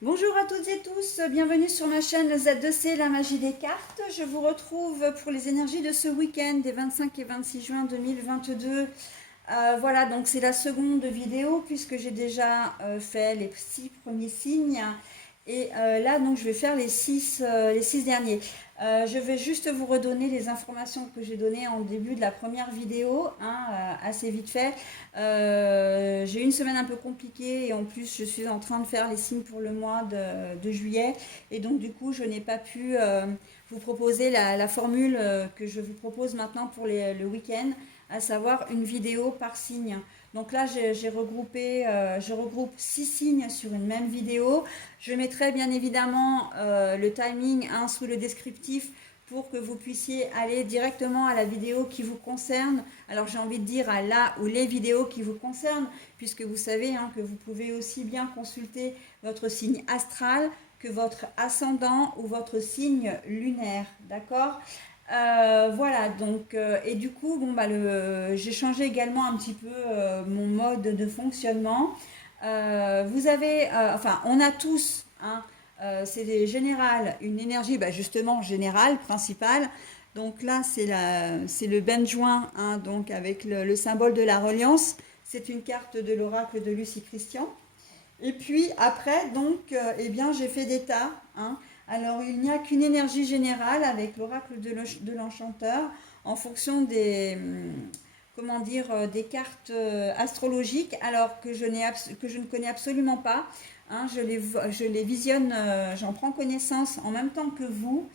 Bonjour à toutes et tous, bienvenue sur ma chaîne Z2C, la magie des cartes. Je vous retrouve pour les énergies de ce week-end des 25 et 26 juin 2022. Voilà, donc c'est la seconde vidéo puisque j'ai déjà fait les 6 premiers signes. Et là, donc, je vais faire les six derniers. Je vais juste vous redonner les informations que j'ai données en début de la première vidéo, hein, assez vite fait. J'ai eu une semaine un peu compliquée et en plus, je suis en train de faire les signes pour le mois de juillet. Et donc, du coup, je n'ai pas pu vous proposer la formule que je vous propose maintenant pour le week-end, à savoir une vidéo par signe. Donc là, j'ai regroupé, je regroupe 6 signes sur une même vidéo. Je mettrai bien évidemment le timing sous le descriptif pour que vous puissiez aller directement à la vidéo qui vous concerne. Alors j'ai envie de dire à la ou les vidéos qui vous concernent, puisque vous savez que vous pouvez aussi bien consulter votre signe astral que votre ascendant ou votre signe lunaire, d'accord. Voilà, donc, et du coup, bon, bah, j'ai changé également un petit peu mon mode de fonctionnement. Vous avez, enfin, on a tous, c'est général, une énergie, bah, justement générale, principale. Donc là, c'est le benjoin, donc avec le symbole de la reliance. C'est une carte de l'oracle de Lucie Christian. Et puis après, donc, eh bien, j'ai fait des tas, hein. Alors, il n'y a qu'une énergie générale avec l'oracle de l'enchanteur en fonction comment dire, des cartes astrologiques, alors que je ne connais absolument pas, hein. Je les visionne, j'en prends connaissance en même temps que vous.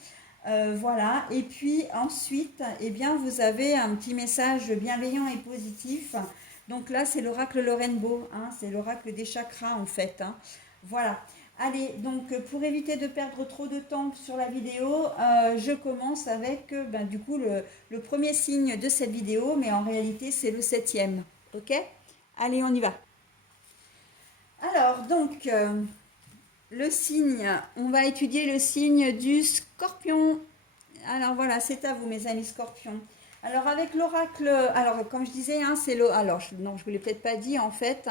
Voilà. Et puis ensuite, eh bien, vous avez un petit message bienveillant et positif. Donc là, c'est l'oracle Lorenbo, c'est l'oracle des chakras en fait, hein. Voilà. Allez, donc pour éviter de perdre trop de temps sur la vidéo, je commence avec du coup le premier signe de cette vidéo, mais en réalité c'est le septième. Ok. Allez, on y va. Alors, donc, le signe, on va étudier le signe du scorpion. Alors voilà, c'est à vous mes amis scorpions. Alors avec l'oracle, alors comme je disais, non, je vous l'ai peut-être pas dit en fait,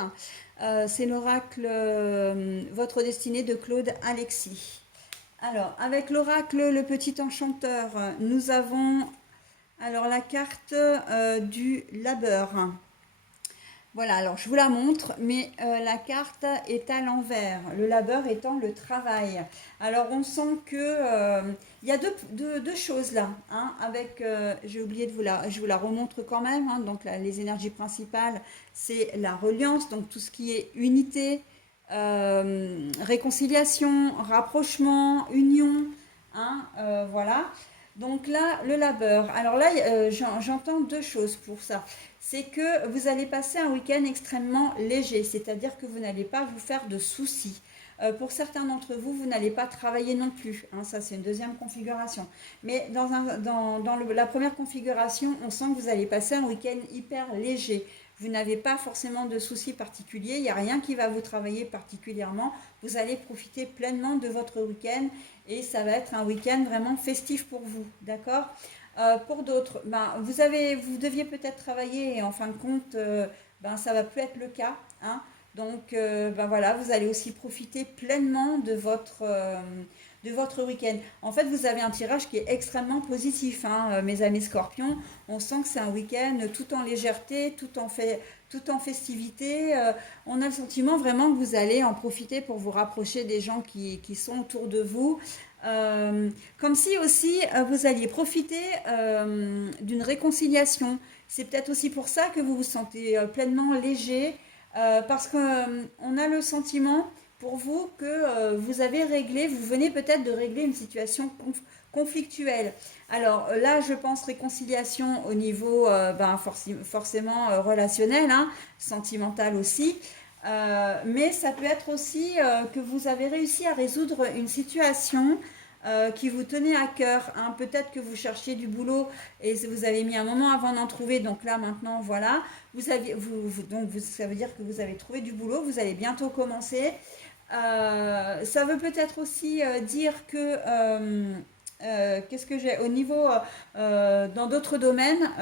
c'est l'oracle Votre destinée de Claude Alexis. Alors avec l'oracle Le Petit Enchanteur, nous avons alors la carte du labeur. Voilà, alors je vous la montre, mais la carte est à l'envers, le labeur étant le travail. Alors on sent que il y a deux choses là, avec, j'ai oublié je vous la remontre quand même, donc là, les énergies principales, c'est la reliance, donc tout ce qui est unité, réconciliation, rapprochement, union, voilà. Donc là, le labeur. Alors là, j'entends deux choses pour ça. C'est que vous allez passer un week-end extrêmement léger, c'est-à-dire que vous n'allez pas vous faire de soucis. Pour certains d'entre vous, vous n'allez pas travailler non plus, ça c'est une deuxième configuration. Mais la première configuration, on sent que vous allez passer un week-end hyper léger. Vous n'avez pas forcément de soucis particuliers, il n'y a rien qui va vous travailler particulièrement. Vous allez profiter pleinement de votre week-end et ça va être un week-end vraiment festif pour vous, d'accord. Pour d'autres, vous deviez peut-être travailler et en fin de compte, ça va plus être le cas, hein. Donc, voilà, vous allez aussi profiter pleinement de votre week-end. En fait, vous avez un tirage qui est extrêmement positif, mes amis scorpions. On sent que c'est un week-end tout en légèreté, tout en festivité. On a le sentiment vraiment que vous allez en profiter pour vous rapprocher des gens qui sont autour de vous. Comme si aussi vous alliez profiter d'une réconciliation. C'est peut-être aussi pour ça que vous vous sentez pleinement léger, parce qu'on a le sentiment pour vous que vous venez peut-être de régler une situation conflictuelle. Alors là, je pense réconciliation au niveau forcément relationnel, sentimental aussi. Mais ça peut être aussi que vous avez réussi à résoudre une situation qui vous tenait à cœur, peut-être que vous cherchiez du boulot et vous avez mis un moment avant d'en trouver, donc là maintenant voilà, ça veut dire que vous avez trouvé du boulot, vous allez bientôt commencer. Ça veut peut-être aussi dire que qu'est-ce que j'ai au niveau dans d'autres domaines,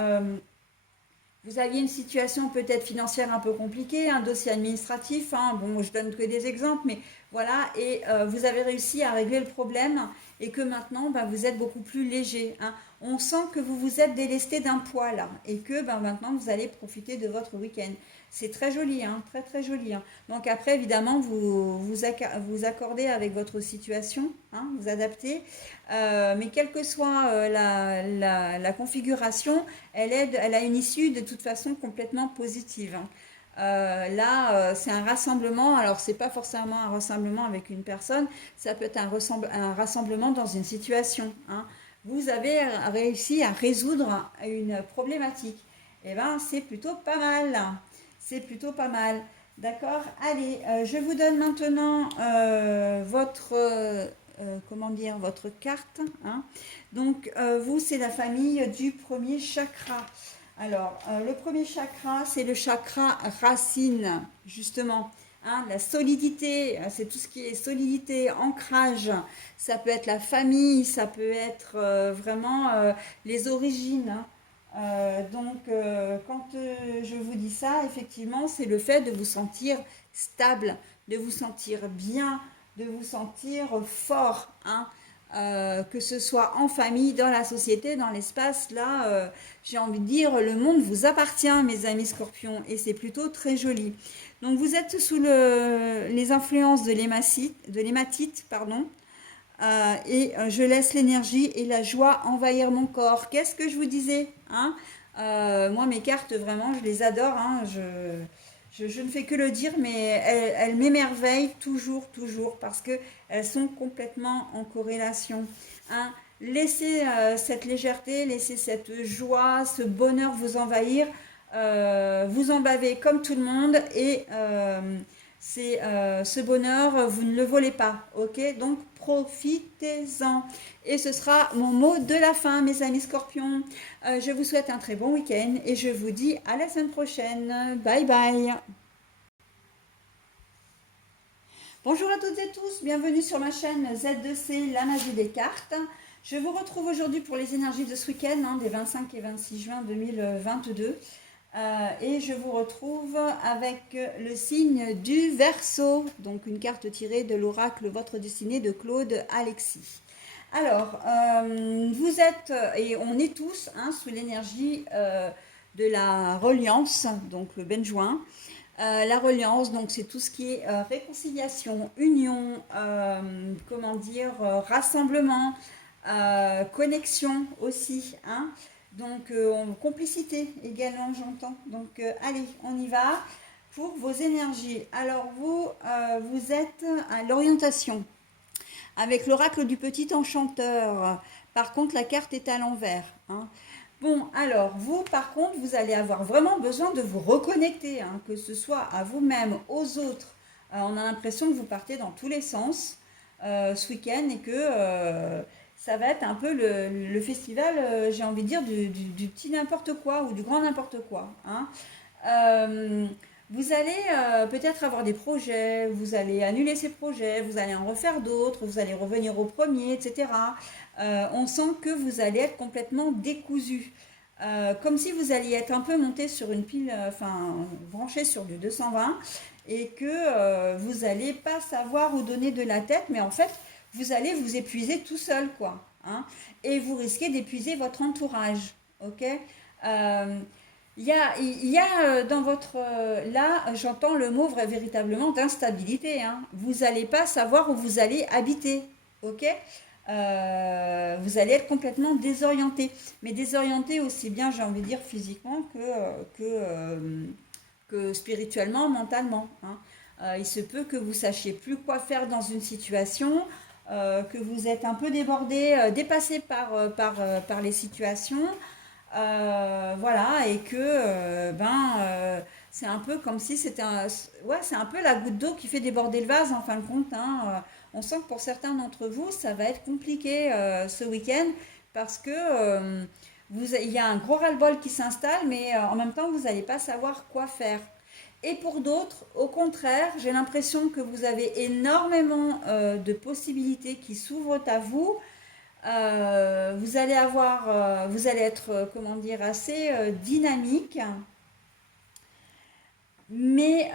vous aviez une situation peut-être financière un peu compliquée, un dossier administratif, hein, bon, je donne que des exemples, mais voilà, et vous avez réussi à régler le problème et que maintenant, ben, vous êtes beaucoup plus léger, hein. On sent que vous vous êtes délesté d'un poids là et que ben, maintenant, vous allez profiter de votre week-end. C'est très joli, hein, très très joli, hein. Donc après, évidemment, vous accordez avec votre situation, hein, vous adaptez. Mais quelle que soit la configuration, elle a une issue de toute façon complètement positive, hein. Là, c'est un rassemblement. Alors, c'est pas forcément un rassemblement avec une personne, ça peut être un rassemblement dans une situation, hein. Vous avez réussi à résoudre une problématique. Eh ben, c'est plutôt pas mal. C'est plutôt pas mal. D'accord? Allez, je vous donne maintenant comment dire, votre carte, hein. Donc, vous, c'est la famille du premier chakra. Alors, le premier chakra, c'est le chakra racine, justement, hein, la solidité, c'est tout ce qui est solidité, ancrage. Ça peut être la famille, ça peut être vraiment les origines, hein. Quand je vous dis ça, effectivement, c'est le fait de vous sentir stable, de vous sentir bien, de vous sentir fort, hein. Que ce soit en famille, dans la société, dans l'espace, là, j'ai envie de dire, le monde vous appartient, mes amis scorpions, et c'est plutôt très joli. Donc vous êtes sous les influences de l'hématite, pardon, je laisse l'énergie et la joie envahir mon corps. Qu'est-ce que je vous disais, hein? Moi, mes cartes, vraiment, je les adore, hein. Je ne fais que le dire, mais elles m'émerveillent toujours, toujours, parce que elles sont complètement en corrélation, hein. Laissez cette légèreté, laissez cette joie, ce bonheur vous envahir. Vous en bavez comme tout le monde et ce bonheur, vous ne le volez pas, ok? Donc profitez-en. Et ce sera mon mot de la fin, mes amis scorpions. Je vous souhaite un très bon week-end et je vous dis à la semaine prochaine. Bye bye. Bonjour à toutes et tous, bienvenue sur ma chaîne Z2C, la magie des cartes. Je vous retrouve aujourd'hui pour les énergies de ce week-end, hein, des 25 et 26 juin 2022. Et je vous retrouve avec le signe du Verseau, donc une carte tirée de l'oracle Votre Destinée de Claude Alexis. Alors, vous êtes, et on est tous, hein, sous l'énergie de la reliance, donc le Benjoin. La reliance, donc c'est tout ce qui est réconciliation, union, comment dire, rassemblement, connexion aussi, hein. Donc complicité également, j'entends. Donc allez, on y va pour vos énergies. Alors vous êtes à l'orientation avec l'oracle du petit enchanteur. Par contre, la carte est à l'envers, hein. Bon, alors, vous, par contre, vous allez avoir vraiment besoin de vous reconnecter, hein, que ce soit à vous-même, aux autres. On a l'impression que vous partez dans tous les sens ce week-end et que ça va être un peu le festival, j'ai envie de dire, du petit n'importe quoi ou du grand n'importe quoi, hein. Vous allez peut-être avoir des projets, vous allez annuler ces projets, vous allez en refaire d'autres, vous allez revenir au premier, etc. On sent que vous allez être complètement décousu. Comme si vous alliez être un peu monté sur une pile, enfin branché sur du 220 et que vous n'allez pas savoir où donner de la tête, mais en fait, vous allez vous épuiser tout seul, quoi, hein, et vous risquez d'épuiser votre entourage, ok? Il y a dans votre... là, j'entends le mot véritablement d'instabilité, hein. Vous n'allez pas savoir où vous allez habiter, ok? Vous allez être complètement désorienté. Mais désorienté aussi bien, j'ai envie de dire, physiquement que spirituellement, mentalement, hein. Il se peut que vous sachiez plus quoi faire dans une situation, que vous êtes un peu débordé, dépassé par les situations. Voilà, et que c'est un peu comme si c'était ouais, c'est un peu la goutte d'eau qui fait déborder le vase en fin de compte, hein. On sent que pour certains d'entre vous, ça va être compliqué ce week-end parce que il y a un gros ras-le-bol qui s'installe, mais en même temps, vous n'allez pas savoir quoi faire. Et pour d'autres, au contraire, j'ai l'impression que vous avez énormément de possibilités qui s'ouvrent à vous. Vous allez être, comment dire, assez dynamique, Mais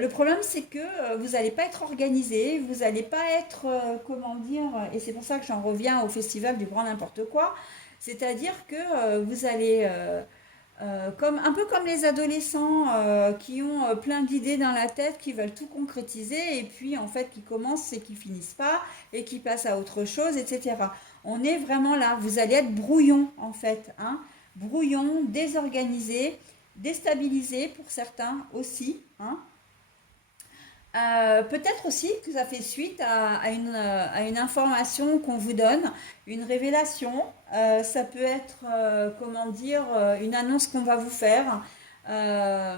le problème, c'est que vous n'allez pas être organisé, vous n'allez pas être, comment dire, et c'est pour ça que j'en reviens au festival du grand n'importe quoi, c'est-à-dire que vous allez, comme, un peu comme les adolescents qui ont plein d'idées dans la tête, qui veulent tout concrétiser, et puis en fait qui commencent et qui finissent pas, et qui passent à autre chose, etc. On est vraiment là, vous allez être brouillon en fait, hein, brouillon, désorganisé, déstabilisé pour certains aussi, hein. Peut-être aussi que ça fait suite à une information qu'on vous donne, une révélation. Ça peut être, comment dire, une annonce qu'on va vous faire. Euh,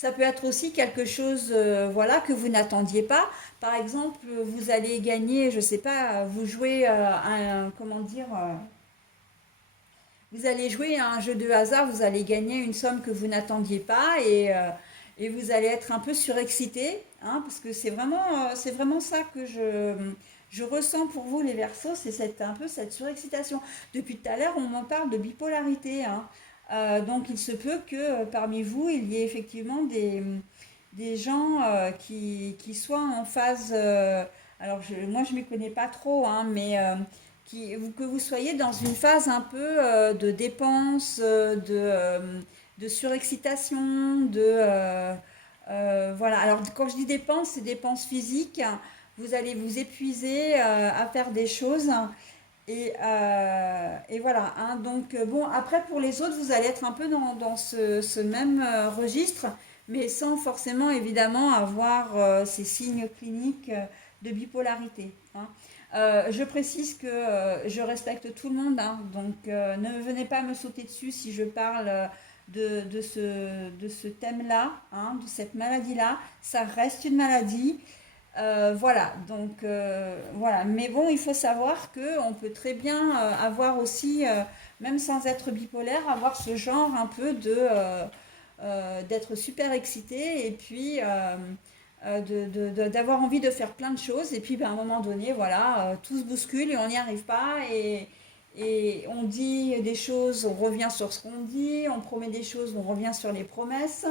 Ça peut être aussi quelque chose, voilà, que vous n'attendiez pas. Par exemple, vous allez gagner, je sais pas, vous jouez comment dire, vous allez jouer à un jeu de hasard, vous allez gagner une somme que vous n'attendiez pas et vous allez être un peu surexcité, hein, parce que c'est vraiment ça que je ressens pour vous les Verseaux, c'est un peu cette surexcitation. Depuis tout à l'heure, on m'en parle de bipolarité, hein. Donc il se peut que parmi vous, il y ait effectivement des gens qui soient en phase... alors moi, je ne m'y connais pas trop, hein, mais que vous soyez dans une phase un peu de dépense, de surexcitation, voilà. Alors quand je dis dépense, c'est dépense physique. Vous allez vous épuiser à faire des choses. Et voilà, hein. Donc bon, après pour les autres, vous allez être un peu dans ce même registre, mais sans forcément évidemment avoir ces signes cliniques de bipolarité, hein. Je précise que je respecte tout le monde, hein, donc ne venez pas me sauter dessus si je parle de ce thème-là, hein, de cette maladie-là. Ça reste une maladie. Voilà, donc voilà. Mais bon, il faut savoir que on peut très bien avoir aussi, même sans être bipolaire, avoir ce genre un peu d'être super excité et puis d'avoir envie de faire plein de choses. Et puis ben, à un moment donné, voilà, tout se bouscule et on n'y arrive pas. Et on dit des choses, on revient sur ce qu'on dit, on promet des choses, on revient sur les promesses.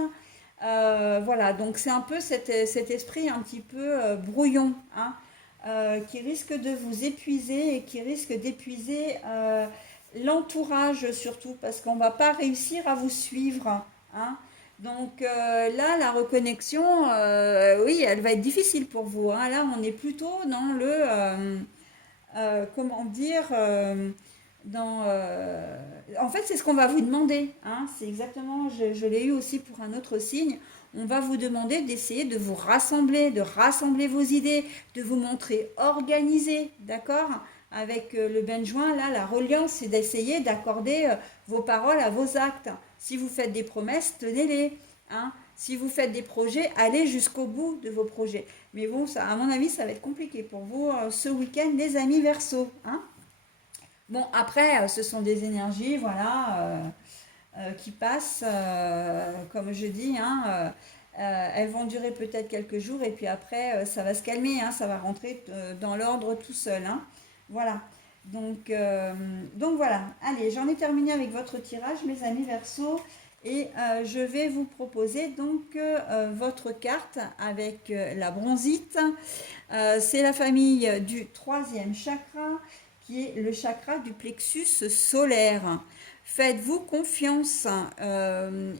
Voilà, donc c'est un peu cet esprit un petit peu brouillon, hein, qui risque de vous épuiser et qui risque d'épuiser l'entourage surtout, parce qu'on ne va pas réussir à vous suivre, hein. Donc là, la reconnexion, oui, elle va être difficile pour vous, hein. Là, on est plutôt dans comment dire, en fait, c'est ce qu'on va vous demander, hein. C'est exactement, je l'ai eu aussi pour un autre signe. On va vous demander d'essayer de vous rassembler, de rassembler vos idées, de vous montrer organisé, d'accord? Avec le benjoin, là, la reliance, c'est d'essayer d'accorder vos paroles à vos actes. Si vous faites des promesses, tenez-les, hein. Si vous faites des projets, allez jusqu'au bout de vos projets. Mais bon, ça, à mon avis, ça va être compliqué pour vous ce week-end, les amis Verseau, hein. Bon, après, ce sont des énergies, voilà, qui passent, comme je dis, hein, elles vont durer peut-être quelques jours et puis après, ça va se calmer, hein, ça va rentrer dans l'ordre tout seul, hein. Voilà. Donc voilà. Allez, j'en ai terminé avec votre tirage, mes amis Verseau, et je vais vous proposer donc votre carte avec la bronzite. C'est la famille du troisième chakra qui est le chakra du plexus solaire. Faites-vous confiance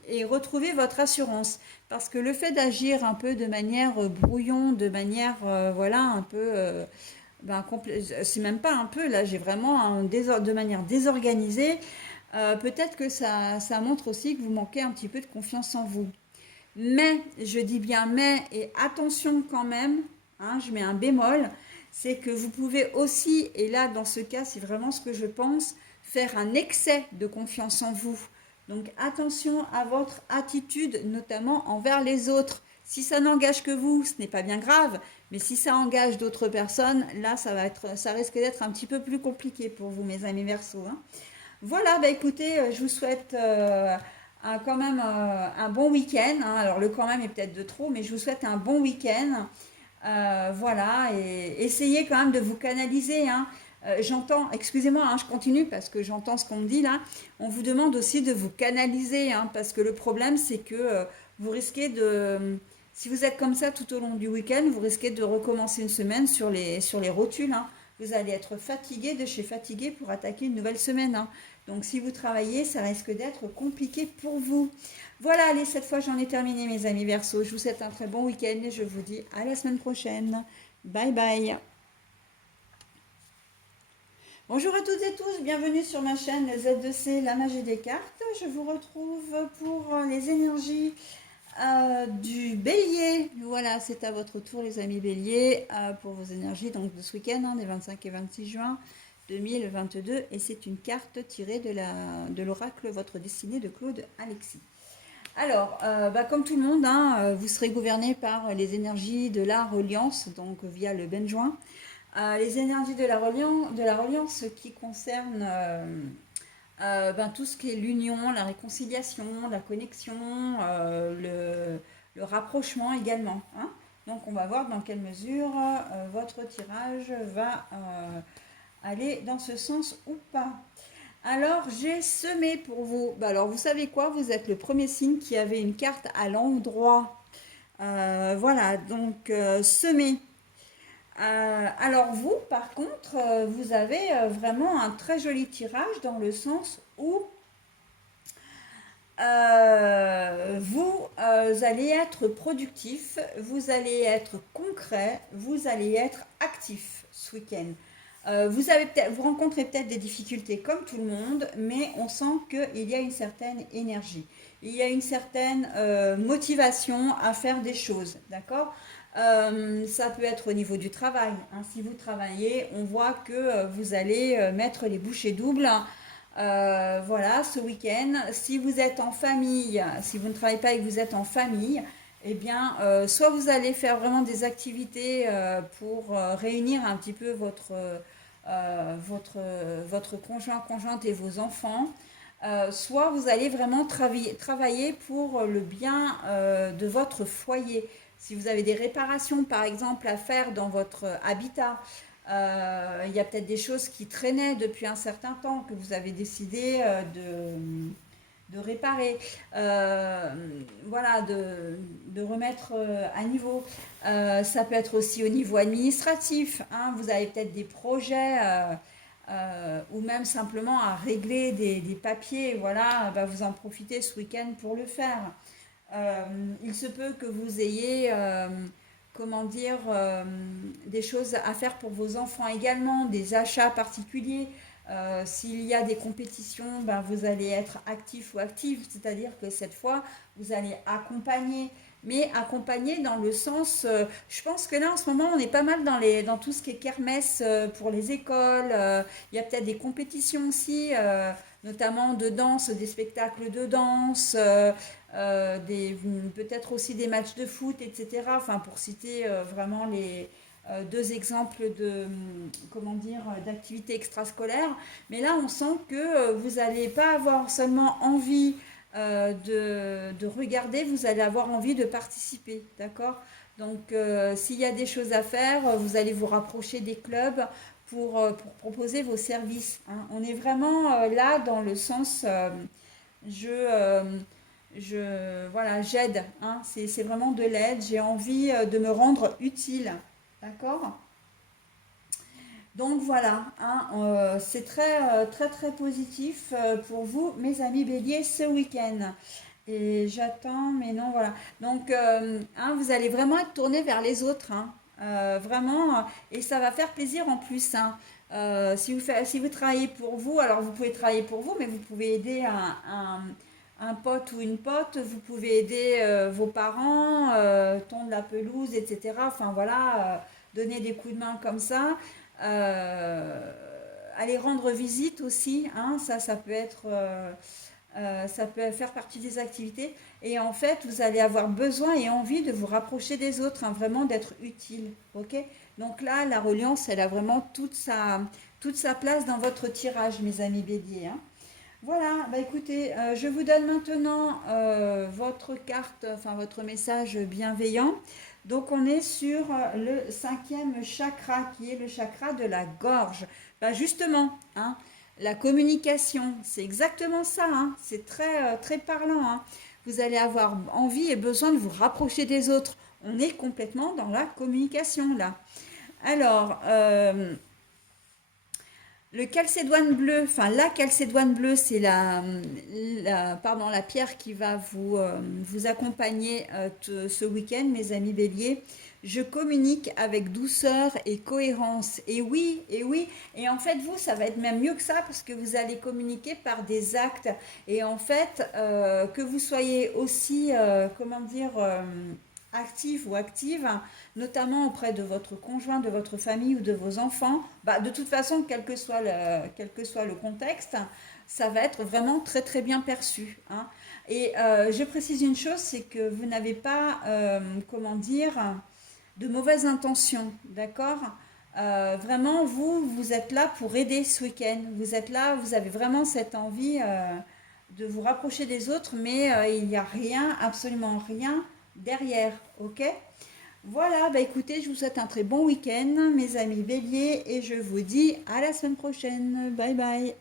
et retrouvez votre assurance. Parce que le fait d'agir un peu de manière brouillon, de manière, voilà, un peu... ben, c'est même pas un peu, là j'ai vraiment de manière désorganisée. Peut-être que ça montre aussi que vous manquez un petit peu de confiance en vous. Mais, je dis bien mais, et attention quand même, hein, je mets un bémol, c'est que vous pouvez aussi, et là dans ce cas c'est vraiment ce que je pense, faire un excès de confiance en vous. Donc attention à votre attitude, notamment envers les autres. Si ça n'engage que vous, ce n'est pas bien grave, mais si ça engage d'autres personnes, là ça risque d'être un petit peu plus compliqué pour vous, mes amis Verseaux, hein. Voilà, bah écoutez, je vous souhaite quand même un bon week-end, hein. Alors le quand même est peut-être de trop, mais je vous souhaite un bon week-end. Voilà, et essayez quand même de vous canaliser, hein. J'entends, excusez-moi, hein, je continue parce que j'entends ce qu'on me dit là. On vous demande aussi de vous canaliser, hein, parce que le problème c'est que vous risquez de, si vous êtes comme ça tout au long du week-end, vous risquez de recommencer une semaine sur les rotules, hein. Vous allez être fatigué de chez fatigué pour attaquer une nouvelle semaine, hein. Donc si vous travaillez, ça risque d'être compliqué pour vous. Voilà, allez, cette fois j'en ai terminé mes amis Verseau. Je vous souhaite un très bon week-end et je vous dis à la semaine prochaine. Bye bye. Bonjour à toutes et tous, bienvenue sur ma chaîne Z2C, la magie des cartes. Je vous retrouve pour les énergies du bélier. Voilà, c'est à votre tour les amis béliers pour vos énergies donc de ce week-end, hein, des 25 et 26 juin 2022. Et c'est une carte tirée de l'oracle Votre Destinée de Claude Alexis. Alors, comme tout le monde, hein, vous serez gouverné par les énergies de la reliance, donc via le Benjoin. Les énergies de la reliance qui concernent tout ce qui est l'union, la réconciliation, la connexion, le rapprochement également, hein. Donc on va voir dans quelle mesure votre tirage va aller dans ce sens ou pas. Alors j'ai semé pour vous. Alors vous savez quoi? Vous êtes le premier signe qui avait une carte à l'endroit. Voilà, donc semer. Alors vous, par contre, vous avez vraiment un très joli tirage dans le sens où vous allez être productif, vous allez être concret, vous allez être actif ce week-end. Vous rencontrez peut-être des difficultés comme tout le monde, mais on sent qu'il y a une certaine énergie. Il y a une certaine motivation à faire des choses, d'accord? Ça peut être au niveau du travail, hein. Si vous travaillez, on voit que vous allez mettre les bouchées doubles. Voilà, ce week-end. Si vous êtes en famille, si vous ne travaillez pas et que vous êtes en famille, eh bien, soit vous allez faire vraiment des activités pour réunir un petit peu votre conjoint, conjointe et vos enfants, soit vous allez vraiment travailler pour le bien de votre foyer. Si vous avez des réparations, par exemple, à faire dans votre habitat, il y a peut-être des choses qui traînaient depuis un certain temps que vous avez décidé de réparer, voilà, de remettre à niveau. Ça peut être aussi au niveau administratif, hein. Vous avez peut-être des projets ou même simplement à régler des papiers. Voilà, vous en profitez ce week-end pour le faire. Il se peut que vous ayez, comment dire, des choses à faire pour vos enfants également, des achats particuliers. S'il y a des compétitions, vous allez être actif ou active, c'est-à-dire que cette fois, vous allez accompagner. Mais accompagner dans le sens, je pense que là en ce moment on est pas mal dans tout ce qui est kermesse pour les écoles. Il y a peut-être des compétitions aussi, notamment de danse, des spectacles de danse, peut-être aussi des matchs de foot, etc. Enfin, pour citer vraiment les deux exemples de, comment dire, d'activités extrascolaires. Mais là, on sent que vous n'allez pas avoir seulement envie de regarder, vous allez avoir envie de participer, d'accord? Donc, s'il y a des choses à faire, vous allez vous rapprocher des clubs pour proposer vos services, hein. On est vraiment là dans le sens, je, voilà, j'aide, hein. C'est vraiment de l'aide. J'ai envie de me rendre utile, d'accord? Donc voilà, hein, c'est très très positif pour vous, mes amis béliers, ce week-end. Et j'attends, mais non, voilà. Donc, hein, vous allez vraiment être tourné vers les autres, hein. Vraiment, et ça va faire plaisir en plus, hein. Si vous travaillez pour vous, alors vous pouvez travailler pour vous, mais vous pouvez aider un pote ou une pote, vous pouvez aider vos parents, tondre la pelouse, etc. Enfin voilà, donner des coups de main comme ça. Euh, Aller rendre visite aussi, hein, ça peut être, ça peut faire partie des activités. Et en fait, vous allez avoir besoin et envie de vous rapprocher des autres, hein, vraiment d'être utile. Ok? Donc là, la reliance, elle a vraiment toute sa place dans votre tirage, mes amis béliers, hein. Voilà, écoutez, je vous donne maintenant votre carte, enfin votre message bienveillant. Donc on est sur le cinquième chakra qui est le chakra de la gorge. Justement, hein, la communication, c'est exactement ça, hein, c'est très, très parlant, hein. vous allez avoir envie et besoin de vous rapprocher des autres. On est complètement dans la communication là. Alors, le calcédoine bleu, enfin la calcédoine bleue, c'est pardon, la pierre qui va vous accompagner ce week-end, mes amis béliers. Je communique avec douceur et cohérence. Et oui, et oui. Et en fait, vous, ça va être même mieux que ça parce que vous allez communiquer par des actes. Et en fait, que vous soyez aussi, comment dire, actif ou active, notamment auprès de votre conjoint, de votre famille ou de vos enfants, bah, de toute façon, quel que soit le contexte, ça va être vraiment très très bien perçu. Hein. Et je précise une chose, c'est que vous n'avez pas, comment dire, de mauvaises intentions, d'accord. Vraiment, vous êtes là pour aider ce week-end. Vous êtes là, vous avez vraiment cette envie de vous rapprocher des autres, mais il n'y a rien, absolument rien derrière, ok. Voilà, bah écoutez, je vous souhaite un très bon week-end, mes amis béliers, et je vous dis à la semaine prochaine. Bye bye.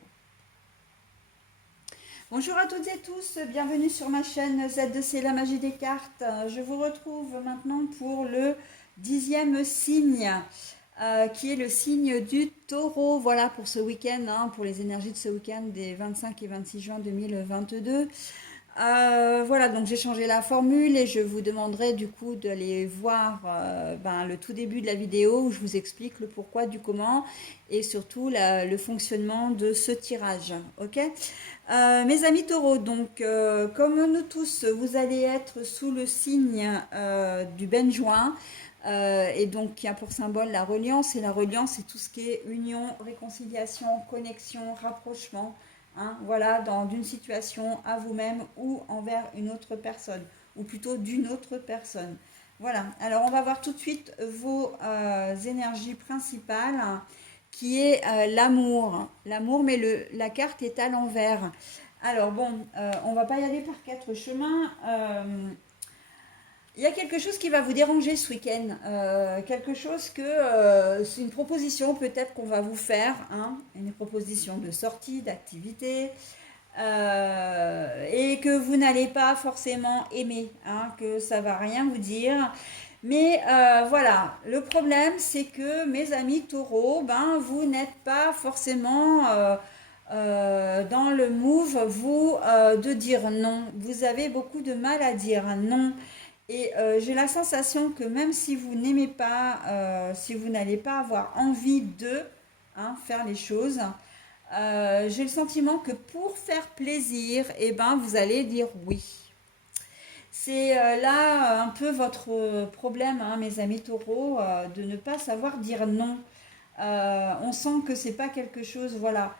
Bonjour à toutes et tous, bienvenue sur ma chaîne Z2C, la magie des cartes. Je vous retrouve maintenant pour le 10e signe, qui est le signe du taureau. Voilà pour ce week-end, hein, pour les énergies de ce week-end des 25 et 26 juin 2022. Voilà, donc j'ai changé la formule et je vous demanderai du coup d'aller voir le tout début de la vidéo où je vous explique le pourquoi du comment et surtout le fonctionnement de ce tirage. Ok. Mes amis taureaux, donc comme nous tous, vous allez être sous le signe du Benjoin. Et donc qui a pour symbole la reliance, et la reliance c'est tout ce qui est union, réconciliation, connexion, rapprochement. Hein, voilà, d'une situation à vous-même ou envers une autre personne, ou plutôt d'une autre personne. Voilà, alors on va voir tout de suite vos énergies principales, hein, qui est l'amour. L'amour, mais la carte est à l'envers. Alors bon, on va pas y aller par quatre chemins. Il y a quelque chose qui va vous déranger ce week-end, quelque chose c'est une proposition peut-être qu'on va vous faire, hein, une proposition de sortie, d'activité, et que vous n'allez pas forcément aimer, hein, que ça va rien vous dire. Mais voilà, le problème c'est que mes amis taureaux, ben, vous n'êtes pas forcément dans le move, de dire non. Vous avez beaucoup de mal à dire non. Et j'ai la sensation que même si vous n'aimez pas, si vous n'allez pas avoir envie de, hein, faire les choses, j'ai le sentiment que pour faire plaisir, eh ben, vous allez dire oui. C'est là un peu votre problème, hein, mes amis taureaux, de ne pas savoir dire non. On sent que c'est pas quelque chose, voilà,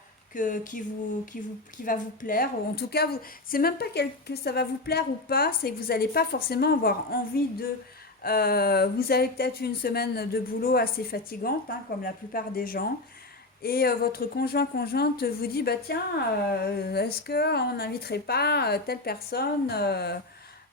qui va vous plaire. Ou en tout cas, c'est même pas que ça va vous plaire ou pas, c'est que vous n'allez pas forcément avoir envie de. Vous avez peut-être une semaine de boulot assez fatigante, hein, comme la plupart des gens. Et votre conjointe vous dit, bah tiens, est-ce qu'on n'inviterait pas telle personne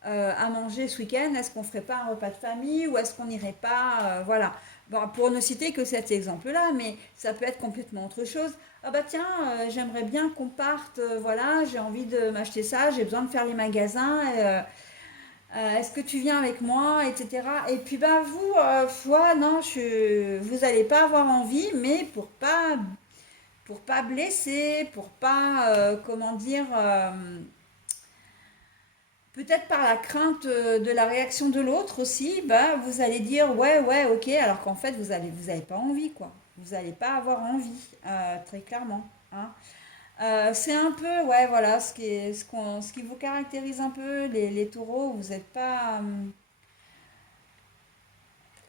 à manger ce week-end? Est-ce qu'on ferait pas un repas de famille ou est-ce qu'on n'irait pas, voilà. Bon, pour ne citer que cet exemple-là, mais ça peut être complètement autre chose. Ah bah tiens, j'aimerais bien qu'on parte, voilà, j'ai envie de m'acheter ça, j'ai besoin de faire les magasins, est-ce que tu viens avec moi, etc. Et puis bah vous, non, vous n'allez pas avoir envie, mais pour pas blesser, pour pas, comment dire, peut-être par la crainte de la réaction de l'autre aussi, bah, vous allez dire ouais, ouais, ok, alors qu'en fait, vous avez pas envie, quoi. Vous n'allez pas avoir envie, très clairement. Hein. C'est un peu, ouais, voilà, ce qui vous caractérise un peu, les taureaux, vous n'êtes pas.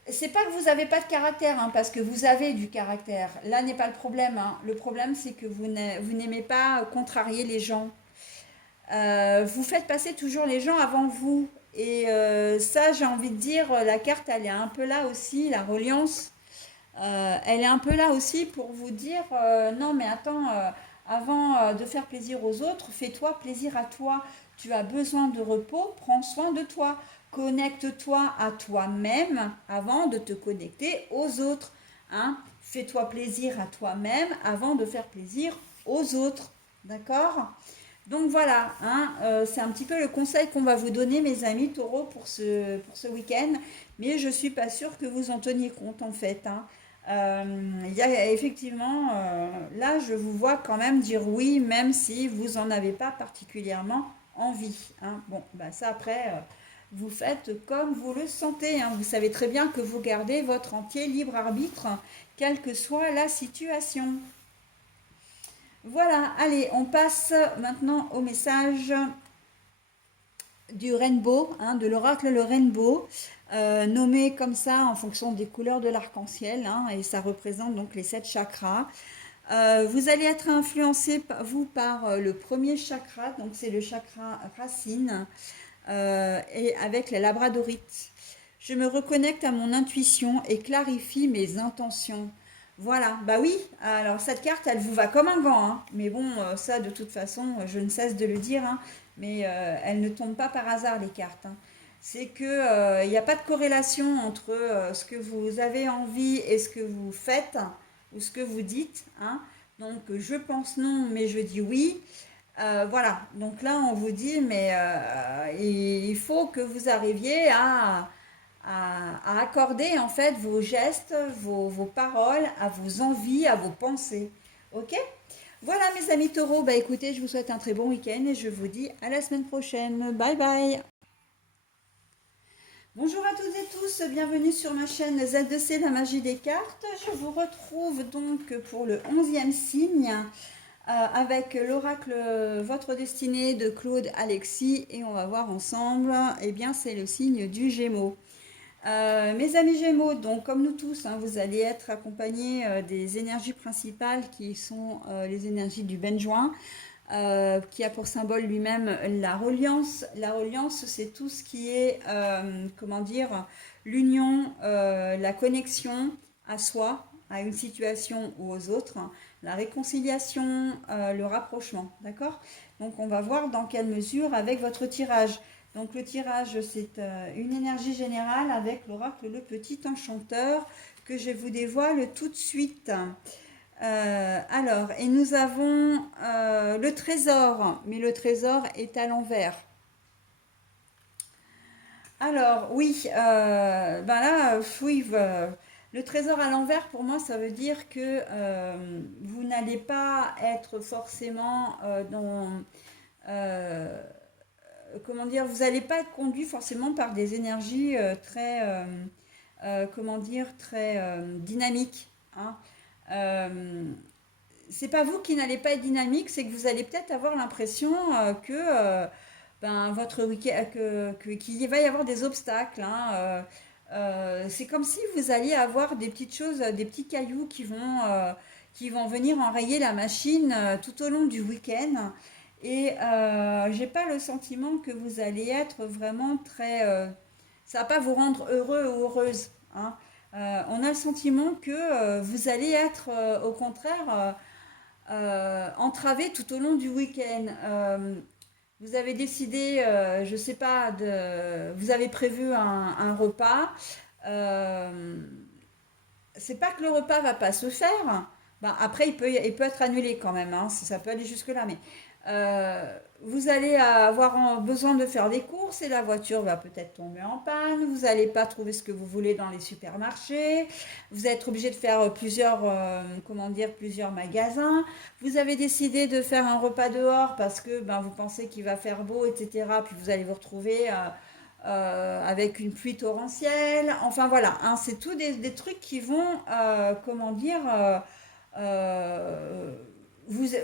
C'est pas que vous n'avez pas de caractère, hein, parce que vous avez du caractère. Là n'est pas le problème. Hein. Le problème, c'est que vous n'aimez pas contrarier les gens. Vous faites passer toujours les gens avant vous. Et ça, j'ai envie de dire, la carte, elle est un peu là aussi, la reliance. Elle est un peu là aussi pour vous dire, non mais attends, avant de faire plaisir aux autres, fais-toi plaisir à toi. Tu as besoin de repos, prends soin de toi. Connecte-toi à toi-même avant de te connecter aux autres. Hein. Fais-toi plaisir à toi-même avant de faire plaisir aux autres. D'accord? Donc voilà, hein, c'est un petit peu le conseil qu'on va vous donner, mes amis taureaux, pour ce week-end. Mais je ne suis pas sûre que vous en teniez compte, en fait, hein. Il y a effectivement, là, je vous vois quand même dire oui, même si vous n'en avez pas particulièrement envie, hein. Bon, bah ça après, vous faites comme vous le sentez, hein. Vous savez très bien que vous gardez votre entier libre arbitre, quelle que soit la situation. Voilà, allez, on passe maintenant au message du rainbow, hein, de l'oracle le rainbow, nommé comme ça en fonction des couleurs de l'arc-en-ciel, hein, et ça représente donc les 7 chakras. Vous allez être influencé, vous, par le premier chakra, donc c'est le chakra racine, et avec la labradorite. Je me reconnecte à mon intuition et clarifie mes intentions. Voilà, bah oui, alors cette carte, elle vous va comme un gant, hein. Mais bon, ça de toute façon, je ne cesse de le dire, hein, mais elles ne tombent pas par hasard, les cartes, hein. C'est que il n'y a pas de corrélation entre ce que vous avez envie et ce que vous faites ou ce que vous dites, hein. Donc je pense non, mais je dis oui. Voilà, donc là on vous dit, mais il faut que vous arriviez à accorder en fait vos gestes, vos paroles, à vos envies, à vos pensées. Ok? Voilà mes amis taureaux, bah écoutez, je vous souhaite un très bon week-end et je vous dis à la semaine prochaine. Bye bye. Bonjour à toutes et tous, bienvenue sur ma chaîne Z2C, la magie des cartes. Je vous retrouve donc pour le 11e signe avec l'oracle Votre destinée de Claude Alexis et on va voir ensemble, eh bien c'est le signe du Gémeaux. Mes amis Gémeaux, donc comme nous tous, hein, vous allez être accompagnés des énergies principales qui sont les énergies du Benjoin, qui a pour symbole lui-même la reliance. La reliance, c'est tout ce qui est, comment dire, l'union, la connexion à soi, à une situation ou aux autres, la réconciliation, le rapprochement, d'accord? Donc on va voir dans quelle mesure avec votre tirage. Donc le tirage, c'est une énergie générale avec l'oracle le petit enchanteur que je vous dévoile tout de suite. Alors, et nous avons le trésor, mais le trésor est à l'envers. Alors, oui, ben là, oui, le trésor à l'envers, pour moi, ça veut dire que vous n'allez pas être forcément dans... euh, comment dire, vous n'allez pas être conduit forcément par des énergies très, comment dire, très dynamiques, hein. Euh, c'est pas vous qui n'allez pas être dynamique, c'est que vous allez peut-être avoir l'impression que ben, votre week-end, qu'il va y avoir des obstacles, hein. C'est comme si vous alliez avoir des petites choses, des petits cailloux qui vont venir enrayer la machine tout au long du week-end. Et j'ai pas le sentiment que vous allez être vraiment très. Ça va pas vous rendre heureux ou heureuse, hein. On a le sentiment que vous allez être au contraire entravé tout au long du week-end. Vous avez décidé, je sais pas, vous avez prévu un repas. Euh, c'est pas que le repas va pas se faire. Ben, après, il peut être annulé quand même, hein, ça peut aller jusque-là. Mais vous allez avoir besoin de faire des courses et la voiture va peut-être tomber en panne. Vous n'allez pas trouver ce que vous voulez dans les supermarchés. Vous allez être obligé de faire comment dire, plusieurs magasins. Vous avez décidé de faire un repas dehors parce que ben, vous pensez qu'il va faire beau, etc. Puis vous allez vous retrouver avec une pluie torrentielle. Enfin voilà, hein, c'est tout des trucs qui vont, comment dire, euh,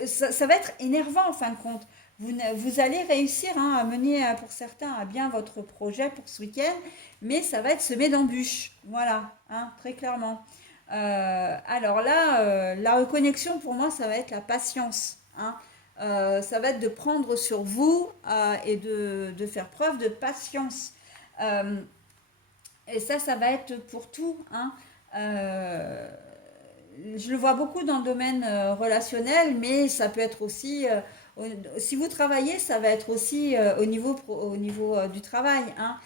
ça va être énervant en fin de compte. Vous allez réussir, hein, à mener pour certains à bien votre projet pour ce week-end, mais ça va être semé d'embûches. Voilà, hein, très clairement. Alors là, la reconnexion pour moi, ça va être la patience, hein. Ça va être de prendre sur vous et de faire preuve de patience. Euh, et ça va être pour tout, hein. Euh, je le vois beaucoup dans le domaine relationnel, mais ça peut être aussi, si vous travaillez, ça va être aussi au niveau du travail, hein.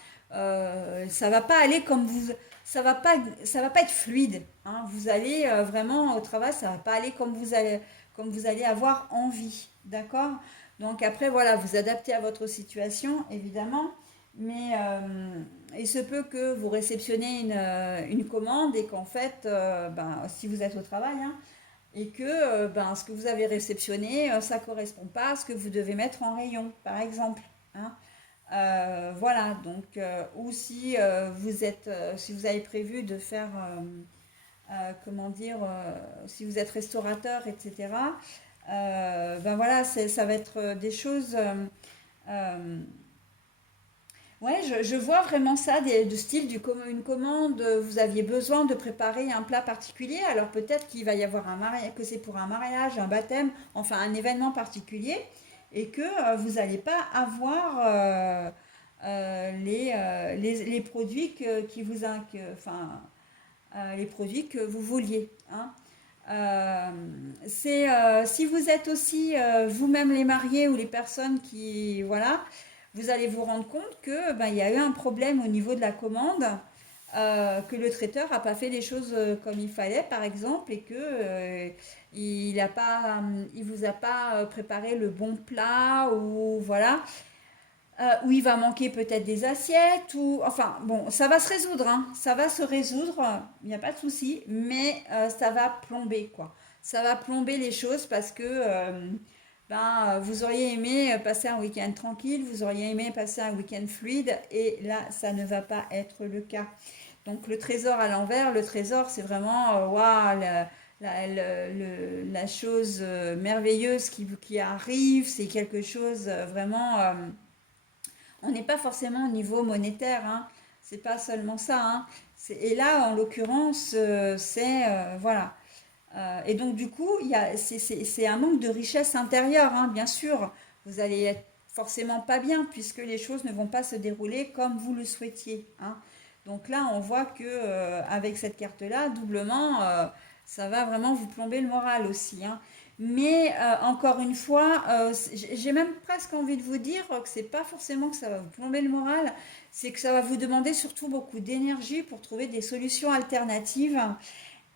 Ça va pas aller comme vous, ça va pas être fluide, hein. Vous allez vraiment au travail, ça va pas aller comme vous allez avoir envie, d'accord? Donc après, voilà, vous adaptez à votre situation, évidemment, mais il se peut que vous réceptionnez une commande et qu'en fait, ben, si vous êtes au travail, hein, et que ben, ce que vous avez réceptionné, ça ne correspond pas à ce que vous devez mettre en rayon, par exemple. Hein. Voilà, donc, ou si si vous avez prévu de faire, comment dire, si vous êtes restaurateur, etc., ben voilà, ça va être des choses. Ouais, je vois vraiment ça, de style une commande, vous aviez besoin de préparer un plat particulier, alors peut-être qu'il va y avoir un mariage, que c'est pour un mariage, un baptême, enfin un événement particulier, et que vous n'allez pas avoir les produits enfin, les produits que vous vouliez. Hein. Si vous êtes aussi vous-même les mariés ou les personnes qui, voilà, vous allez vous rendre compte que ben, il y a eu un problème au niveau de la commande, que le traiteur n'a pas fait les choses comme il fallait, par exemple, et que il vous a pas préparé le bon plat ou voilà, où il va manquer peut-être des assiettes, ou enfin bon, ça va se résoudre, hein, ça va se résoudre, il n'y a pas de souci, mais ça va plomber quoi. Ça va plomber les choses parce que ben, vous auriez aimé passer un week-end tranquille, vous auriez aimé passer un week-end fluide, et là, ça ne va pas être le cas. Donc le trésor à l'envers, le trésor, c'est vraiment waouh, la chose merveilleuse qui arrive, c'est quelque chose vraiment on n'est pas forcément au niveau monétaire, hein. C'est pas seulement ça. Hein. Et là, en l'occurrence, voilà. Et donc, du coup, c'est un manque de richesse intérieure, hein, bien sûr. Vous allez être forcément pas bien puisque les choses ne vont pas se dérouler comme vous le souhaitiez. Hein. Donc là, on voit que avec cette carte-là, doublement, ça va vraiment vous plomber le moral aussi. Hein. Mais encore une fois, j'ai même presque envie de vous dire que c'est pas forcément que ça va vous plomber le moral, c'est que ça va vous demander surtout beaucoup d'énergie pour trouver des solutions alternatives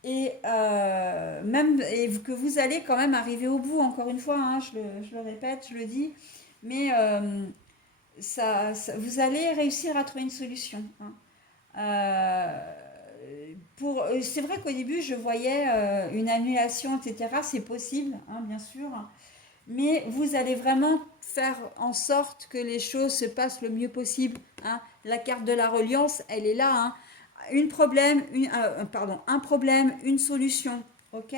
et que vous allez quand même arriver au bout. Encore une fois, hein, je le répète, je le dis, mais vous allez réussir à trouver une solution. Hein. C'est vrai qu'au début, je voyais une annulation, etc. C'est possible, hein, bien sûr. Mais vous allez vraiment faire en sorte que les choses se passent le mieux possible. Hein. La carte de la reliance, elle est là. Hein. Un problème, une solution. Ok.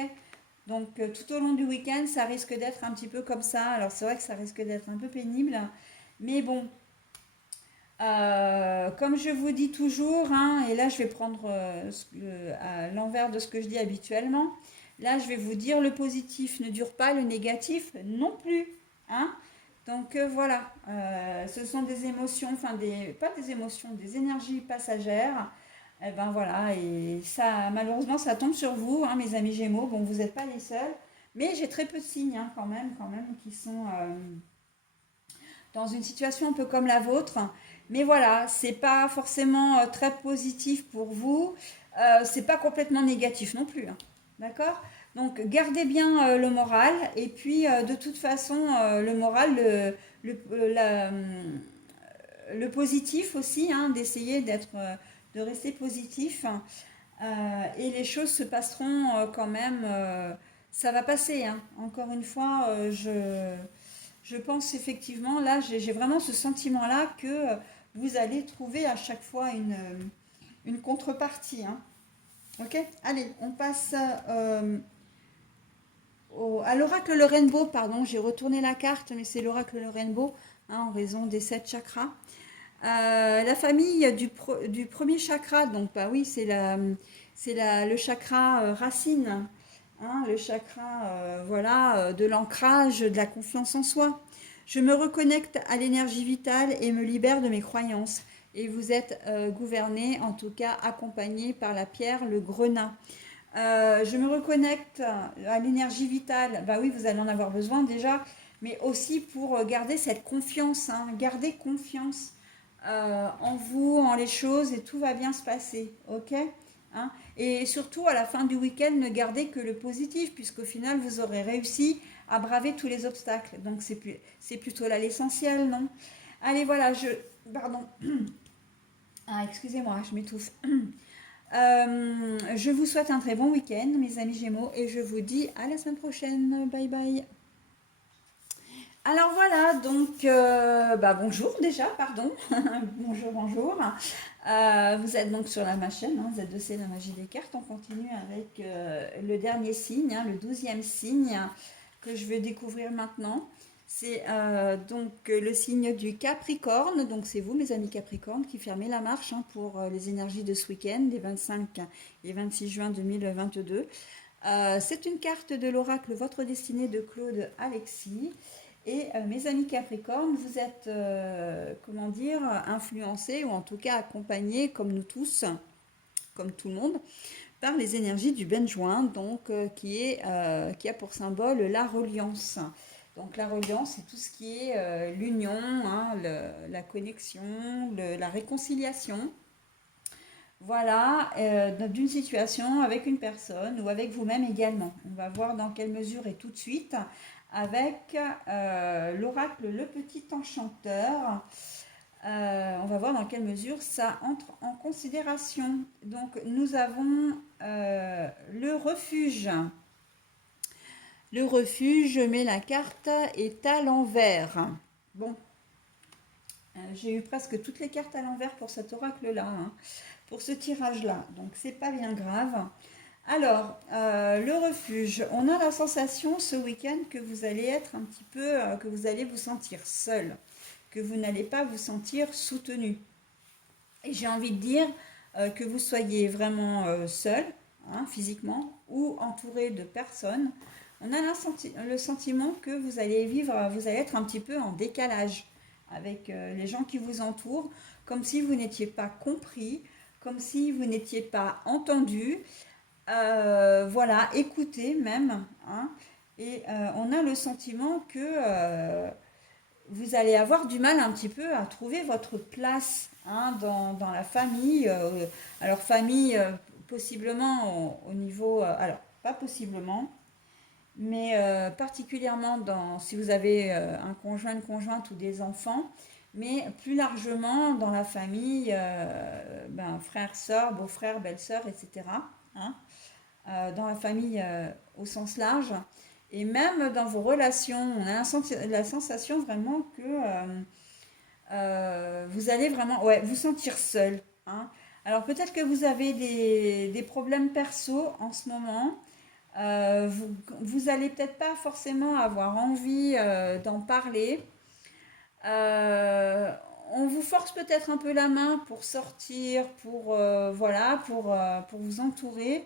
Donc tout au long du week-end, ça risque d'être un petit peu comme ça. Alors c'est vrai que ça risque d'être un peu pénible. Mais bon, comme je vous dis toujours, hein, et là je vais prendre à l'envers de ce que je dis habituellement, là je vais vous dire le positif ne dure pas, le négatif non plus. Hein. Donc voilà, ce sont des émotions, enfin pas des émotions, des énergies passagères. Et ben voilà, et ça malheureusement ça tombe sur vous, hein, mes amis Gémeaux. Bon, vous n'êtes pas les seuls, mais j'ai très peu de signes hein, quand même, qui sont dans une situation un peu comme la vôtre. Mais voilà, c'est pas forcément très positif pour vous. C'est pas complètement négatif non plus. Hein. D'accord. Donc gardez bien le moral. Et puis de toute façon, le moral, le positif aussi, hein, d'essayer de rester positif. Et les choses se passeront quand même. Ça va passer. Hein. Encore une fois, je pense effectivement, là, j'ai vraiment ce sentiment-là que vous allez trouver à chaque fois une contrepartie. Hein. Ok. Allez, on passe à l'oracle le Rainbow. Pardon, j'ai retourné la carte, mais c'est l'oracle le Rainbow, hein, en raison des 7 chakras. La famille du premier chakra, donc bah oui, le chakra racine, hein, le chakra voilà, de l'ancrage, de la confiance en soi. Je me reconnecte à l'énergie vitale et me libère de mes croyances. Et vous êtes gouverné, en tout cas accompagné par la pierre, le grenat. Je me reconnecte à l'énergie vitale. Bah oui, vous allez en avoir besoin déjà, mais aussi pour garder cette confiance. Hein, garder confiance en vous, en les choses, et tout va bien se passer. Ok. Hein. Et surtout, à la fin du week-end, ne gardez que le positif, puisqu'au final, vous aurez réussi à braver tous les obstacles. Donc c'est plutôt là l'essentiel, non? Allez, voilà, pardon. Ah, excusez-moi, je m'étouffe. Je vous souhaite un très bon week-end, mes amis Gémeaux, et je vous dis à la semaine prochaine. Bye bye. Alors voilà, donc bonjour déjà, pardon. Bonjour, bonjour. Vous êtes donc sur ma chaîne, hein, Z2C, la magie des cartes. On continue avec le dernier signe, hein, le 12e signe que je vais découvrir maintenant. C'est donc le signe du Capricorne. Donc c'est vous, mes amis Capricornes, qui fermez la marche, hein, pour les énergies de ce week-end, des 25 et 26 juin 2022. C'est une carte de l'oracle Votre Destinée de Claude Alexis. Et mes amis Capricornes, vous êtes, comment dire, influencés ou en tout cas accompagnés, comme nous tous, comme tout le monde, par les énergies du Benjoin, donc qui a pour symbole la reliance. Donc la reliance, c'est tout ce qui est l'union, hein, la connexion, la réconciliation. Voilà, d'une situation avec une personne ou avec vous-même également. On va voir dans quelle mesure et tout de suite avec l'oracle Le Petit Enchanteur. On va voir dans quelle mesure ça entre en considération. Donc nous avons le refuge. Le refuge, mais la carte est à l'envers. Bon, j'ai eu presque toutes les cartes à l'envers pour cet oracle-là, hein, pour ce tirage-là. Donc c'est pas bien grave. Alors, le refuge, on a la sensation ce week-end que vous allez être un petit peu, que vous allez vous sentir seul, que vous n'allez pas vous sentir soutenu. Et j'ai envie de dire que vous soyez vraiment seul, hein, physiquement, ou entouré de personnes. On a le sentiment que vous allez vous allez être un petit peu en décalage avec les gens qui vous entourent, comme si vous n'étiez pas compris, comme si vous n'étiez pas entendu. Voilà, écouter même, hein, et on a le sentiment que vous allez avoir du mal un petit peu à trouver votre place, hein, dans la famille. Alors famille, possiblement au niveau, alors pas possiblement, mais particulièrement si vous avez un conjoint, une conjointe ou des enfants, mais plus largement dans la famille, frères, sœurs, beaux-frères, belles-sœurs, etc., hein, dans la famille au sens large. Et même dans vos relations, on a la sensation vraiment que vous allez vraiment, ouais, vous sentir seul, hein. Alors peut-être que vous avez des problèmes perso en ce moment. Vous allez peut-être pas forcément avoir envie d'en parler. Euh, on vous force peut-être un peu la main pour sortir, voilà, pour vous entourer.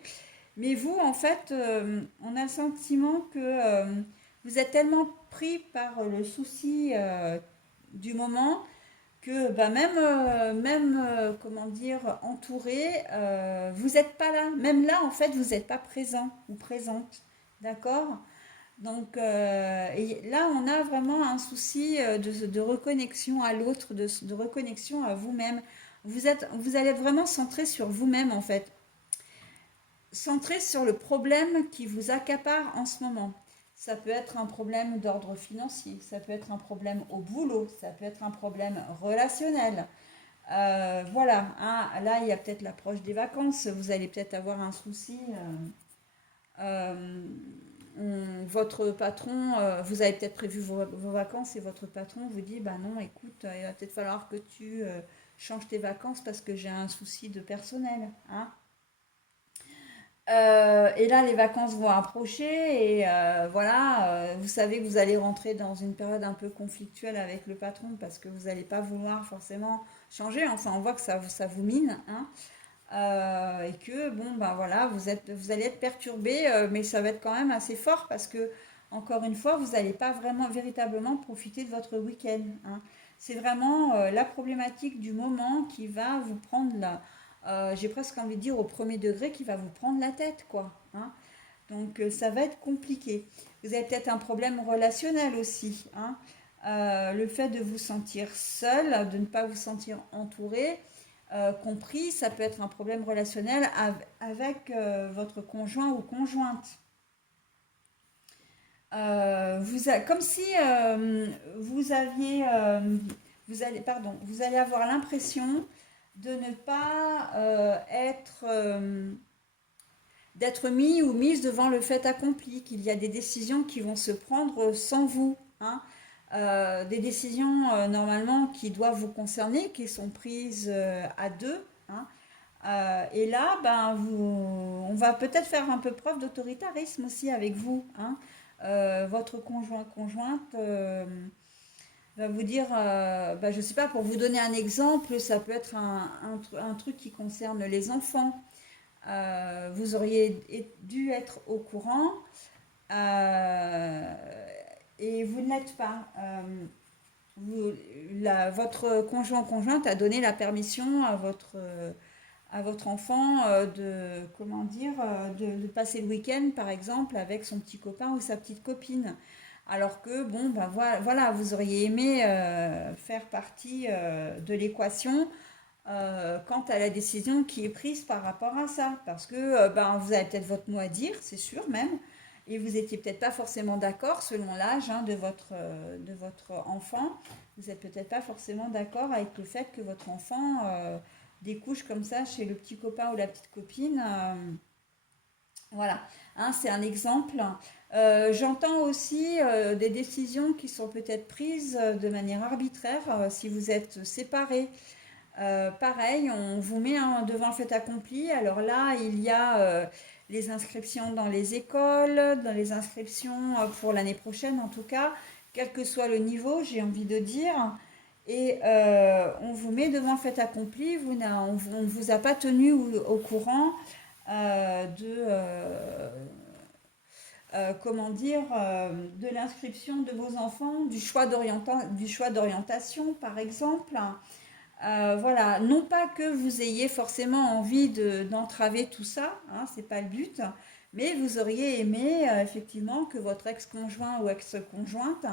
Mais vous, en fait, on a le sentiment que vous êtes tellement pris par le souci du moment que même comment dire, entouré, vous n'êtes pas là. Même là, en fait, vous n'êtes pas présent ou présente. D'accord? Donc et là, on a vraiment un souci de reconnexion à l'autre, de reconnexion à vous-même. Vous allez être vraiment centré sur vous-même, en fait, centré sur le problème qui vous accapare en ce moment. Ça peut être un problème d'ordre financier, ça peut être un problème au boulot, ça peut être un problème relationnel. Voilà, hein, là il y a peut-être l'approche des vacances, vous allez peut-être avoir un souci. Votre patron, vous avez peut-être prévu vos vacances et votre patron vous dit, bah non, écoute, il va peut-être falloir que tu changes tes vacances parce que j'ai un souci de personnel, hein. Et là, les vacances vont approcher et voilà, vous savez que vous allez rentrer dans une période un peu conflictuelle avec le patron parce que vous n'allez pas vouloir forcément changer. Enfin, on voit que ça vous mine, hein. Et que bon, ben voilà, vous allez être perturbé, mais ça va être quand même assez fort parce que encore une fois, vous n'allez pas vraiment véritablement profiter de votre week-end, hein. C'est vraiment la problématique du moment qui va vous prendre j'ai presque envie de dire au premier degré, qui va vous prendre la tête, quoi, hein. Donc ça va être compliqué. Vous avez peut-être un problème relationnel aussi, hein. Le fait de vous sentir seul, de ne pas vous sentir entouré, compris, ça peut être un problème relationnel avec votre conjoint ou conjointe. Comme si vous aviez, vous allez avoir l'impression de ne pas d'être mis ou mise devant le fait accompli, qu'il y a des décisions qui vont se prendre sans vous, hein. Des décisions normalement qui doivent vous concerner, qui sont prises à deux, hein. Et là, on va peut-être faire un peu preuve d'autoritarisme aussi avec vous, hein. Votre conjointe va vous dire, je ne sais pas, pour vous donner un exemple, ça peut être un truc qui concerne les enfants. Vous auriez dû être au courant euh, et vous ne l'êtes pas. Vous- Votre conjointe a donné la permission à votre enfant comment dire, de passer le week-end, par exemple, avec son petit copain ou sa petite copine. Alors que, bon, voilà, vous auriez aimé faire partie de l'équation quant à la décision qui est prise par rapport à ça. Parce que vous avez peut-être votre mot à dire, c'est sûr même, et vous n'étiez peut-être pas forcément d'accord selon l'âge hein, de votre enfant. Vous n'êtes peut-être pas forcément d'accord avec le fait que votre enfant découche comme ça chez le petit copain ou la petite copine. Voilà, hein, c'est un exemple. J'entends aussi des décisions qui sont peut-être prises de manière arbitraire si vous êtes séparés. Pareil, on vous met devant le fait accompli. Alors là, il y a les inscriptions dans les écoles, dans les inscriptions pour l'année prochaine en tout cas, quel que soit le niveau, j'ai envie de dire. Et on vous met devant le fait accompli. On ne vous a pas tenu au courant comment dire, de l'inscription de vos enfants, du choix d'orientation par exemple. Voilà, non pas que vous ayez forcément envie d'entraver tout ça, hein, c'est pas le but, mais vous auriez aimé effectivement que votre ex-conjoint ou ex-conjointe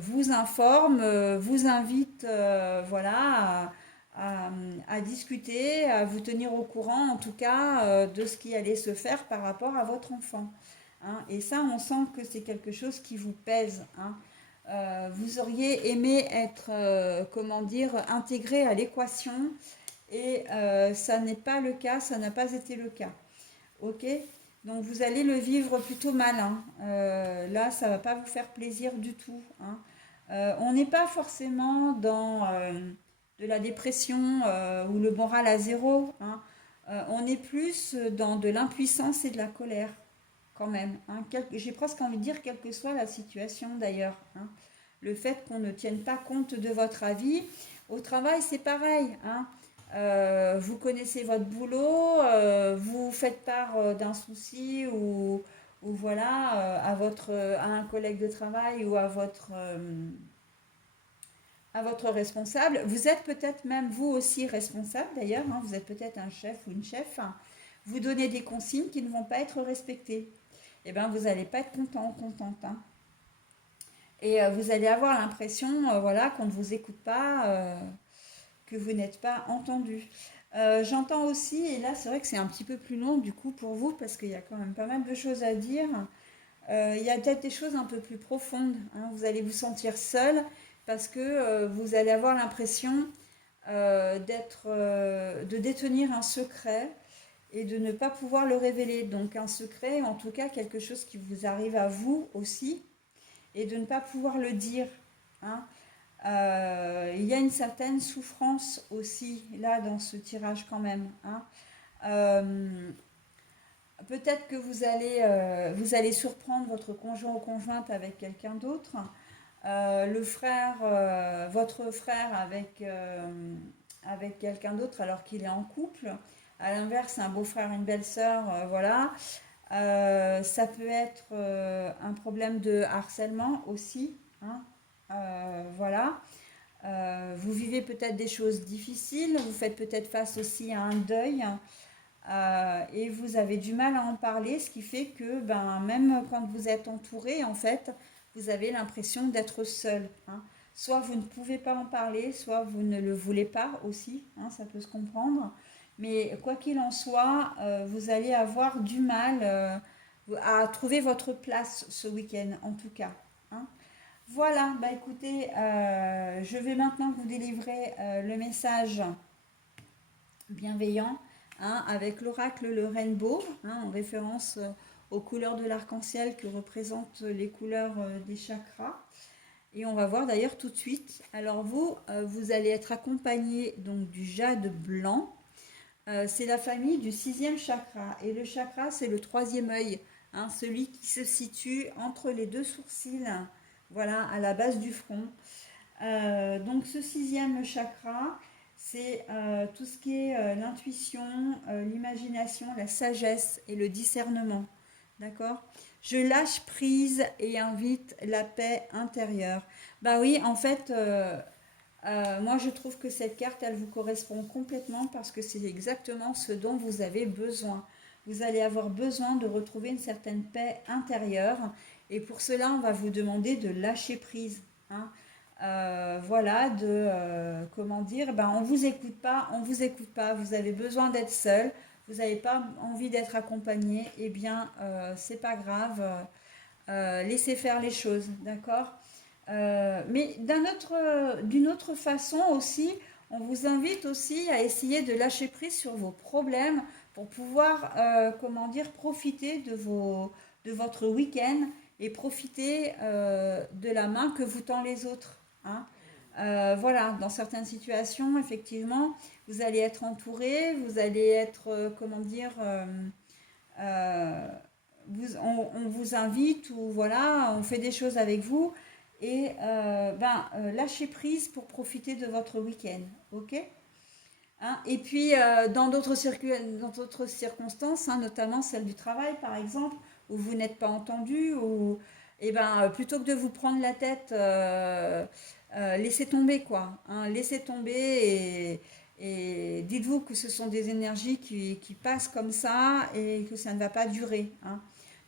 vous informe, vous invite, voilà, à, à discuter, à vous tenir au courant, en tout cas, de ce qui allait se faire par rapport à votre enfant, hein. Et ça, on sent que c'est quelque chose qui vous pèse, hein. Vous auriez aimé être, comment dire, intégré à l'équation et ça n'est pas le cas, ça n'a pas été le cas. Ok? Donc vous allez le vivre plutôt mal, hein. Là, ça va pas vous faire plaisir du tout, hein. On n'est pas forcément dans de la dépression ou le moral à zéro, hein. On est plus dans de l'impuissance et de la colère quand même, hein. J'ai presque envie de dire quelle que soit la situation d'ailleurs, hein. Le fait qu'on ne tienne pas compte de votre avis. Au travail, c'est pareil, hein. Vous connaissez votre boulot, vous faites part d'un souci ou voilà à un collègue de travail ou à votre responsable. Vous êtes peut-être même vous aussi responsable d'ailleurs, hein. Vous êtes peut-être un chef ou une chef, hein. Vous donnez des consignes qui ne vont pas être respectées. Eh bien, vous n'allez pas être content ou contente, hein. Et vous allez avoir l'impression voilà, qu'on ne vous écoute pas, que vous n'êtes pas entendu. J'entends aussi, et là c'est vrai que c'est un petit peu plus long du coup pour vous, parce qu'il y a quand même pas mal de choses à dire. Il y a peut-être des choses un peu plus profondes, hein. Vous allez vous sentir seul parce que vous allez avoir l'impression de détenir un secret et de ne pas pouvoir le révéler. Donc un secret, en tout cas quelque chose qui vous arrive à vous aussi, et de ne pas pouvoir le dire, hein. Il y a une certaine souffrance aussi là dans ce tirage quand même, hein. Euh, Peut-être que vous allez surprendre votre conjoint ou conjointe avec quelqu'un d'autre, votre frère avec quelqu'un d'autre alors qu'il est en couple. À l'inverse, un beau-frère, une belle-sœur, voilà. Ça peut être un problème de harcèlement aussi, hein. Voilà. Vous vivez peut-être des choses difficiles, vous faites peut-être face aussi à un deuil et vous avez du mal à en parler, ce qui fait que même quand vous êtes entouré, en fait, vous avez l'impression d'être seul, hein. Soit vous ne pouvez pas en parler, soit vous ne le voulez pas aussi, hein, ça peut se comprendre. Mais quoi qu'il en soit, vous allez avoir du mal, à trouver votre place ce week-end en tout cas, hein. Voilà, bah écoutez, je vais maintenant vous délivrer le message bienveillant, hein, avec l'oracle le rainbow, hein, en référence aux couleurs de l'arc-en-ciel que représentent les couleurs des chakras. Et on va voir d'ailleurs tout de suite. Alors vous, vous allez être accompagné donc du jade blanc. C'est la famille du 6e chakra. Et le chakra, c'est le 3e œil, hein, celui qui se situe entre les deux sourcils, voilà, à la base du front. Donc ce 6e chakra, c'est tout ce qui est l'intuition, l'imagination, la sagesse et le discernement. D'accord? Je lâche prise et invite la paix intérieure. Bah oui, en fait, moi je trouve que cette carte, elle vous correspond complètement parce que c'est exactement ce dont vous avez besoin. Vous allez avoir besoin de retrouver une certaine paix intérieure et pour cela, on va vous demander de lâcher prise, hein. Voilà, comment dire, ben, on vous écoute pas, on vous écoute pas, vous avez besoin d'être seul, vous n'avez pas envie d'être accompagné, eh bien, c'est pas grave, laissez faire les choses, d'accord. Mais d'une autre façon aussi, on vous invite aussi à essayer de lâcher prise sur vos problèmes pour pouvoir, comment dire, profiter de votre week-end et profiter de la main que vous tend les autres, hein. Voilà, dans certaines situations, effectivement, vous allez être entouré, vous allez être, comment dire, on vous invite ou voilà, on fait des choses avec vous et lâchez prise pour profiter de votre week-end, ok, hein. Et puis dans d'autres circonstances, hein, notamment celle du travail par exemple, où vous n'êtes pas entendu, ou et plutôt que de vous prendre la tête, laissez tomber quoi, hein, laissez tomber et dites-vous que ce sont des énergies qui passent comme ça et que ça ne va pas durer, hein.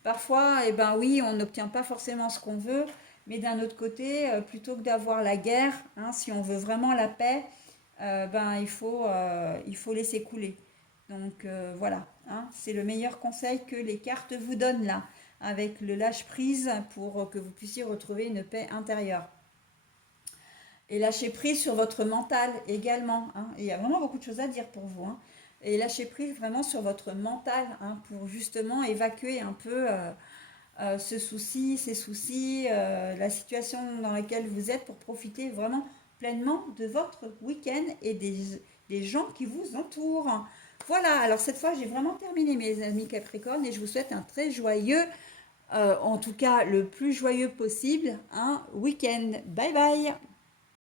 Parfois, oui, on n'obtient pas forcément ce qu'on veut, mais d'un autre côté, plutôt que d'avoir la guerre, hein, si on veut vraiment la paix, il faut laisser couler. Donc voilà, hein, c'est le meilleur conseil que les cartes vous donnent là, avec le lâche-prise pour que vous puissiez retrouver une paix intérieure. Et lâcher prise sur votre mental également, hein. Et il y a vraiment beaucoup de choses à dire pour vous, hein. Et lâcher prise vraiment sur votre mental, hein, pour justement évacuer un peu ce souci, ces soucis, la situation dans laquelle vous êtes pour profiter vraiment pleinement de votre week-end et des gens qui vous entourent. Voilà, alors cette fois j'ai vraiment terminé mes amis Capricorne et je vous souhaite un très joyeux, en tout cas le plus joyeux possible, un week-end. Bye bye!